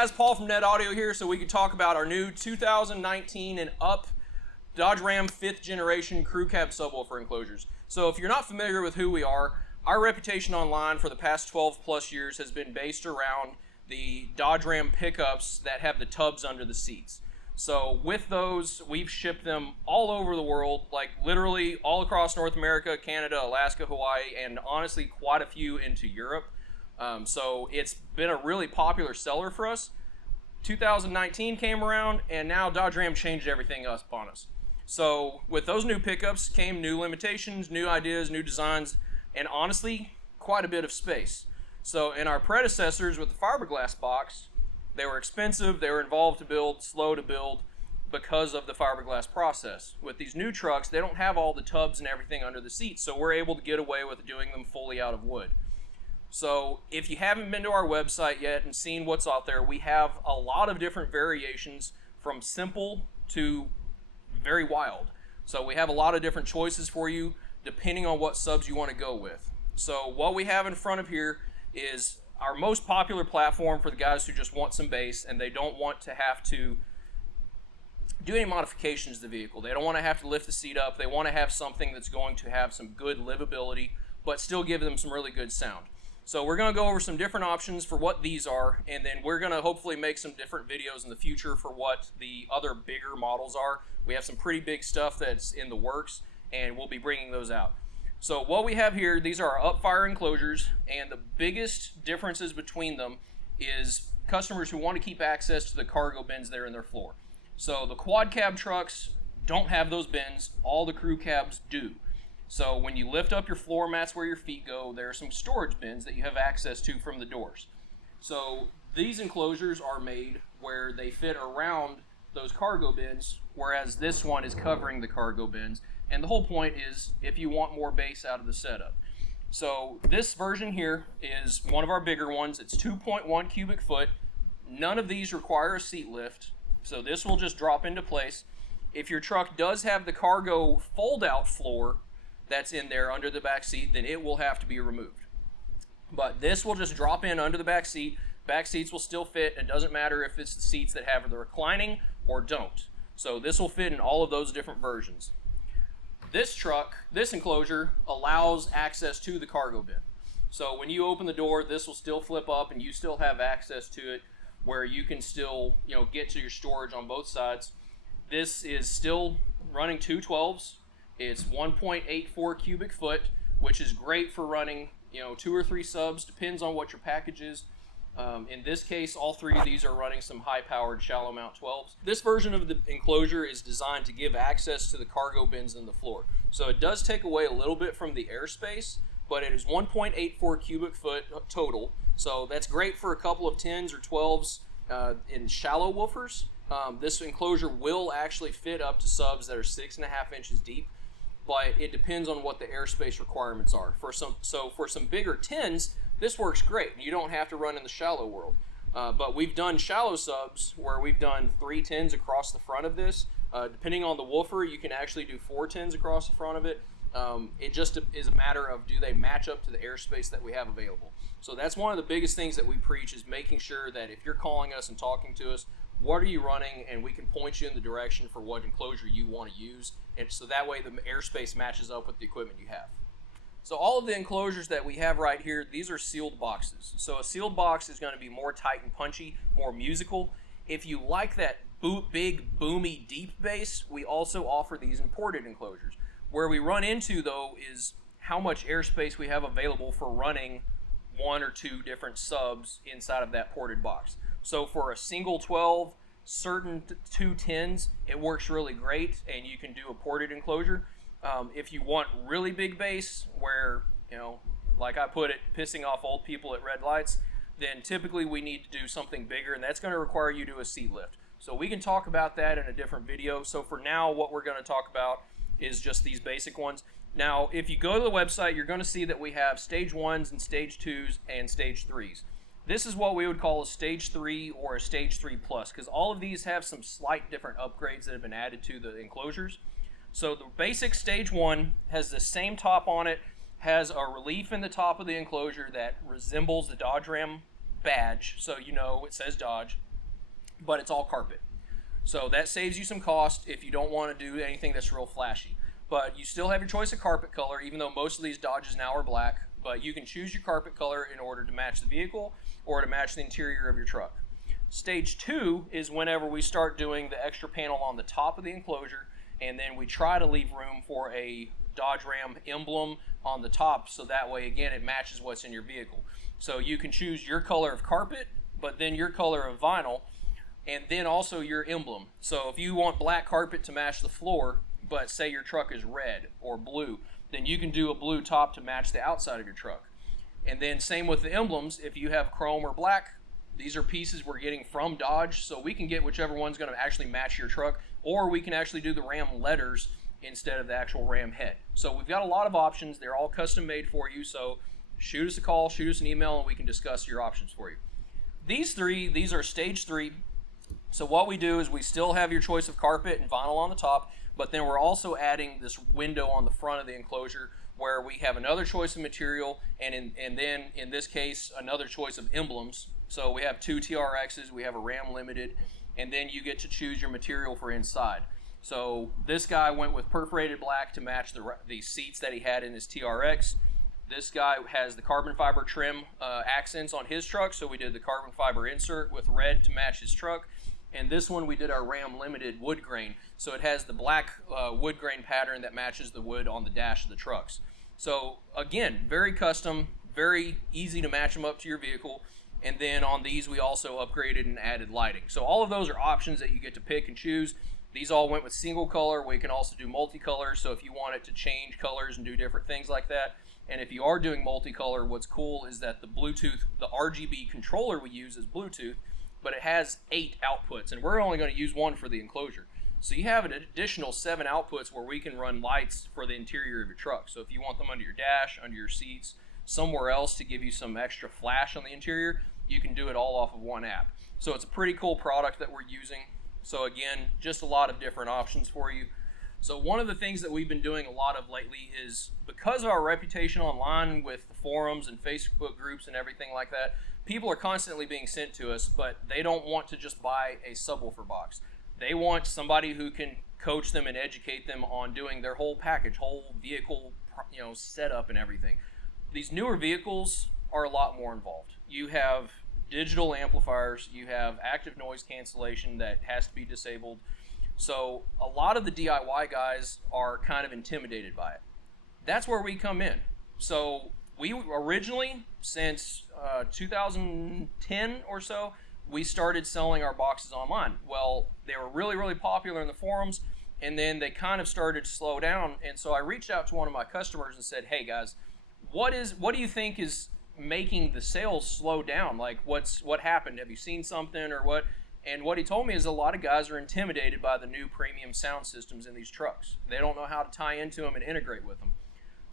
guys, Paul from Net Audio here, so we can talk about our new 2019 and up Dodge Ram 5th generation crew cab subwoofer enclosures. So if you're not familiar with who we are, our reputation online for the past 12 plus years has been based around the Dodge Ram pickups that have the tubs under the seats. So with those, we've shipped them all over the world, like literally all across North America, Canada, Alaska, Hawaii, and honestly quite a few into Europe. So it's been a really popular seller for us. 2019 came around, and now Dodge Ram changed everything up on us. So with those new pickups came new limitations, new ideas, new designs, and honestly, quite a bit of space. So in our predecessors with the fiberglass box, they were expensive, they were involved to build, slow to build because of the fiberglass process. With these new trucks, they don't have all the tubs and everything under the seats, so we're able to get away with doing them fully out of wood. So if you haven't been to our website yet and seen what's out there, we have a lot of different variations from simple to very wild. So we have a lot of different choices for you depending on what subs you want to go with. So what we have in front of here is our most popular platform for the guys who just want some bass and they don't want to have to do any modifications to the vehicle. They don't want to have to lift the seat up. They want to have something that's going to have some good livability but still give them some really good sound. So we're going to go over some different options for what these are, and then we're going to hopefully make some different videos in the future for what the other bigger models are. We have some pretty big stuff that's in the works, and we'll be bringing those out. So what we have here, these are our upfire enclosures, and the biggest differences between them is customers who want to keep access to the cargo bins that are in their floor. So the quad cab trucks don't have those bins, all the crew cabs do. So when you lift up your floor mats where your feet go, there are some storage bins that you have access to from the doors. So these enclosures are made where they fit around those cargo bins, whereas this one is covering the cargo bins. And the whole point is if you want more bass out of the setup. So this version here is one of our bigger ones. It's 2.1 cubic foot. None of these require a seat lift, so this will just drop into place. If your truck does have the cargo fold-out floor that's in there under the back seat, then it will have to be removed. But this will just drop in under the back seat. Back seats will still fit. It doesn't matter if it's the seats that have the reclining or don't. So this will fit in all of those different versions. This truck, this enclosure, allows access to the cargo bin. So when you open the door, this will still flip up and you still have access to it where you can still, get to your storage on both sides. This is still running 212s. It's 1.84 cubic foot, which is great for running, 2 or 3 subs, depends on what your package is. In this case, all 3 of these are running some high-powered shallow mount 12s. This version of the enclosure is designed to give access to the cargo bins in the floor. So it does take away a little bit from the airspace, but it is 1.84 cubic foot total. So that's great for a couple of 10s or 12s in shallow woofers. This enclosure will actually fit up to subs that are 6.5 inches deep. But it depends on what the airspace requirements are. For some bigger 10s, this works great. You don't have to run in the shallow world. But we've done shallow subs where we've done 3 10s across the front of this. Depending on the woofer, you can actually do 4 10s across the front of it. It just is a matter of do they match up to the airspace that we have available. So that's one of the biggest things that we preach is making sure that if you're calling us and talking to us, what are you running, and we can point you in the direction for what enclosure you want to use, and so that way the airspace matches up with the equipment you have. So all of the enclosures that we have right here, these are sealed boxes. So a sealed box is going to be more tight and punchy, more musical. If you like that big, boomy, deep bass, we also offer these imported enclosures. Where we run into, though, is how much airspace we have available for running 1 or 2 different subs inside of that ported box. So for a single 12, certain 2 10s, it works really great, and you can do a ported enclosure. If you want really big bass, where, like I put it, pissing off old people at red lights, then typically we need to do something bigger, and that's going to require you to do a seat lift. So we can talk about that in a different video. So for now, what we're going to talk about is just these basic ones. Now, if you go to the website, you're going to see that we have stage 1s and stage 2s and stage 3s. This is what we would call a stage 3 or a stage 3 plus, because all of these have some slight different upgrades that have been added to the enclosures. So the basic stage 1 has the same top on it, has a relief in the top of the enclosure that resembles the Dodge Ram badge, so it says Dodge. but it's all carpet. So that saves you some cost if you don't want to do anything that's real flashy. But you still have your choice of carpet color, even though most of these Dodges now are black. But you can choose your carpet color in order to match the vehicle or to match the interior of your truck. Stage 2 is whenever we start doing the extra panel on the top of the enclosure, and then we try to leave room for a Dodge Ram emblem on the top, so that way, again, it matches what's in your vehicle. So you can choose your color of carpet, but then your color of vinyl, and then also your emblem. So if you want black carpet to match the floor, but say your truck is red or blue, then you can do a blue top to match the outside of your truck. And then same with the emblems. If you have chrome or black, these are pieces we're getting from Dodge, so we can get whichever one's going to actually match your truck, or we can actually do the Ram letters instead of the actual Ram head. So we've got a lot of options. They're all custom made for you, so shoot us a call, shoot us an email, and we can discuss your options for you. These are stage 3. So what we do is we still have your choice of carpet and vinyl on the top, but then we're also adding this window on the front of the enclosure where we have another choice of material, and then in this case another choice of emblems. So we have 2 TRXs, we have a Ram Limited, and then you get to choose your material for inside. So this guy went with perforated black to match the seats that he had in his TRX. This guy has the carbon fiber trim accents on his truck, so we did the carbon fiber insert with red to match his truck. And this one we did our Ram Limited wood grain, so it has the black wood grain pattern that matches the wood on the dash of the trucks. So again, very custom, very easy to match them up to your vehicle. And then on these we also upgraded and added lighting. So all of those are options that you get to pick and choose. These all went with single color. We can also do multicolor, so if you want it to change colors and do different things like that. And if you are doing multicolor, what's cool is that the Bluetooth, the RGB controller we use is Bluetooth, but it has 8 outputs, and we're only going to use 1 for the enclosure. So you have an additional 7 outputs where we can run lights for the interior of your truck. So if you want them under your dash, under your seats, somewhere else to give you some extra flash on the interior, you can do it all off of 1 app. So it's a pretty cool product that we're using. So again, just a lot of different options for you. So one of the things that we've been doing a lot of lately is, because of our reputation online with the forums and Facebook groups and everything like that, people are constantly being sent to us, but they don't want to just buy a subwoofer box. They want somebody who can coach them and educate them on doing their whole package, whole vehicle, setup and everything. These newer vehicles are a lot more involved. You have digital amplifiers, you have active noise cancellation that has to be disabled. So a lot of the DIY guys are kind of intimidated by it. That's where we come in. So we originally, since 2010 or so, we started selling our boxes online. Well, they were really, really popular in the forums, and then they kind of started to slow down. And so I reached out to one of my customers and said, hey guys, what do you think is making the sales slow down? Like, what happened? Have you seen something or what? And what he told me is a lot of guys are intimidated by the new premium sound systems in these trucks. They don't know how to tie into them and integrate with them.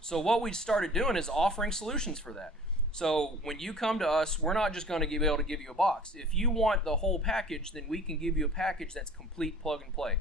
So what we started doing is offering solutions for that. So when you come to us, we're not just going to be able to give you a box. If you want the whole package, then we can give you a package that's complete plug and play.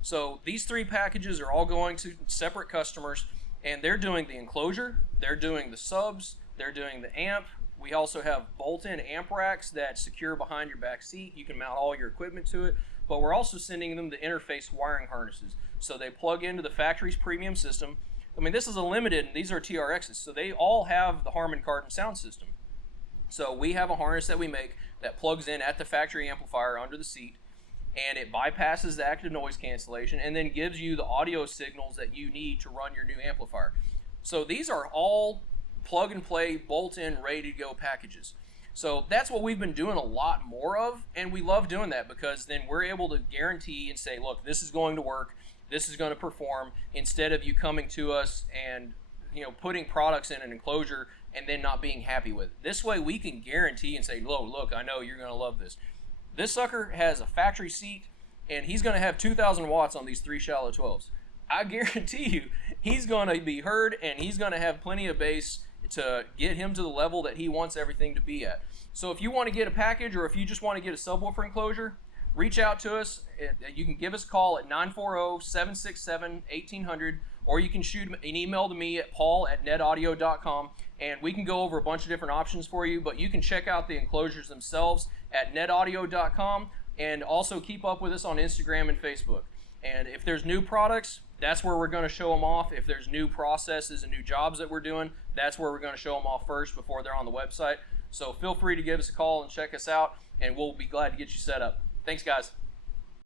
So these 3 packages are all going to separate customers, and they're doing the enclosure, they're doing the subs, they're doing the amp. We also have bolt-in amp racks that secure behind your back seat. You can mount all your equipment to it, but we're also sending them the interface wiring harnesses. So they plug into the factory's premium system. I mean, this is a limited, and these are TRXs, so they all have the Harman Kardon sound system. So we have a harness that we make that plugs in at the factory amplifier under the seat, and it bypasses the active noise cancellation and then gives you the audio signals that you need to run your new amplifier. So these are all plug and play, bolt-in, ready to go packages. So that's what we've been doing a lot more of, and we love doing that because then we're able to guarantee and say, look, this is going to work, this is going to perform, instead of you coming to us and putting products in an enclosure and then not being happy with it. This way we can guarantee and say, look, I know you're going to love this. This sucker has a factory seat, and he's going to have 2,000 watts on these 3 shallow 12s. I guarantee you he's going to be heard, and he's going to have plenty of bass to get him to the level that he wants everything to be at. So if you want to get a package, or if you just want to get a subwoofer enclosure, reach out to us. You can give us a call at 940-767-1800, or you can shoot an email to me at paul@netaudio.com, and we can go over a bunch of different options for you. But you can check out the enclosures themselves at netaudio.com, and also keep up with us on Instagram and Facebook. And if there's new products, that's where we're going to show them off. If there's new processes and new jobs that we're doing, that's where we're going to show them off first before they're on the website. So feel free to give us a call and check us out, and we'll be glad to get you set up. Thanks, guys.